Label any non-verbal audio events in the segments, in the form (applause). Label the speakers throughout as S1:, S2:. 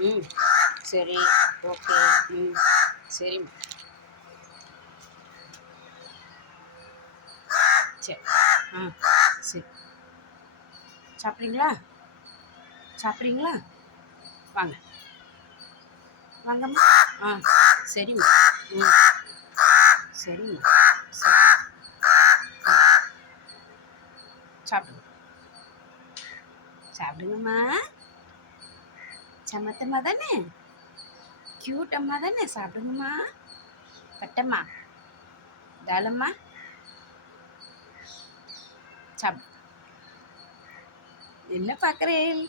S1: ம். சரி ஓகே. ம். சரிம்மா சரி. ஆ சரி. சாப்பிட்றீங்களா? சாப்பிட்றீங்களா? வாங்க. வாங்கம்மா. ஆ சரிம்மா. ம். சரிம்மா. சரி. சாப்பிடுங்க. சாப்பிடுங்கம்மா. சமத்தம்மா தானே? க்யூட் அம்மா தானே? சாப்பிடுங்கம்மா. பட்டம்மா. தாளம்மா சாப்பிடு என்ன பார்க்குறேன்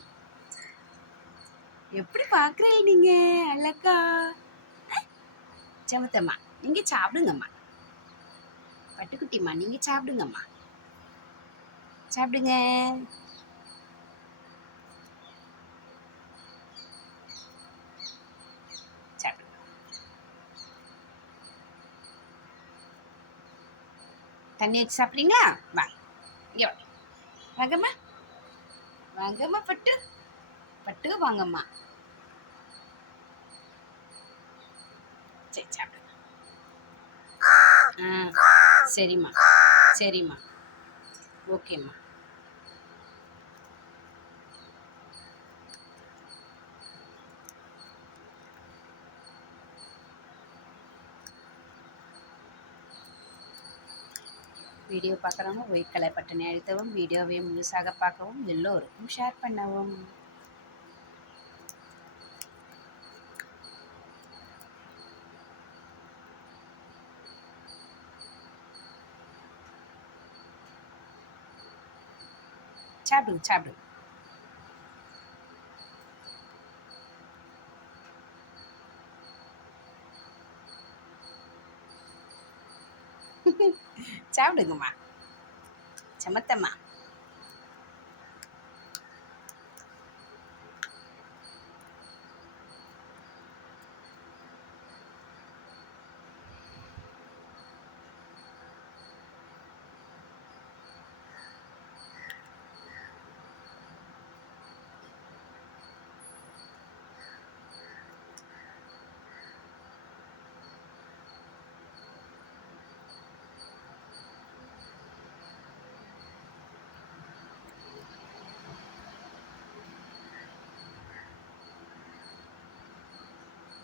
S1: எப்படி பார்க்குறேன் நீங்கள் அழக்கா சமத்தம்மா நீங்கள் சாப்பிடுங்கம்மா. பட்டுக்குட்டிம்மா நீங்கள் சாப்பிடுங்கம்மா. சாப்பிடுங்க. தண்ணி வச்சு சாப்பிட்றீங்களா? வா. இங்கே வா. வாங்கம்மா. வாங்கம்மா பட்டு. பட்டு வாங்கம்மா. சரி சாப்பிடுங்க ஆ சரிம்மா. சரிம்மா. ஓகேம்மா. வீடியோ பார்க்குறவங்க ஒயிட் கலர் பட்டனை அழுத்தவும் வீடியோவை முழுசாக பார்க்கவும் எல்லோருக்கும் ஷேர் பண்ணவும். சாப்பிடுங்க சாப்பிடுங்க. (laughs) சாப்பிடுங்கம்மா சமத்தம்மா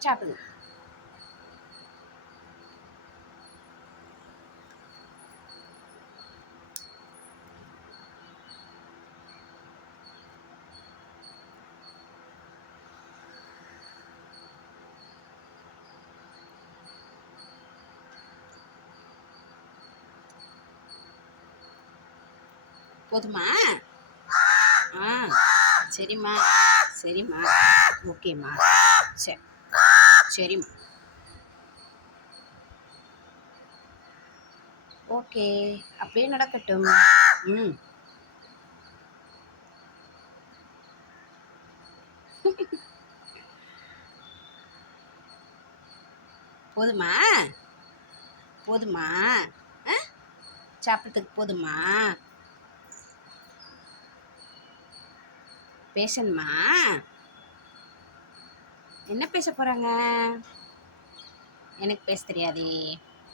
S1: சாப்பிடுங்க போதுமா? ஆ சரிம்மா. சரிம்மா. ஓகேம்மா. சரி. சரிம்மா ஓகே அப்படியே நடக்கட்டும். ம். போதுமா? போதுமா? சாப்பிட்றதுக்கு போதுமா? பேசணுமா? என்ன பேச போகிறாங்க எனக்கு பேச தெரியாதே.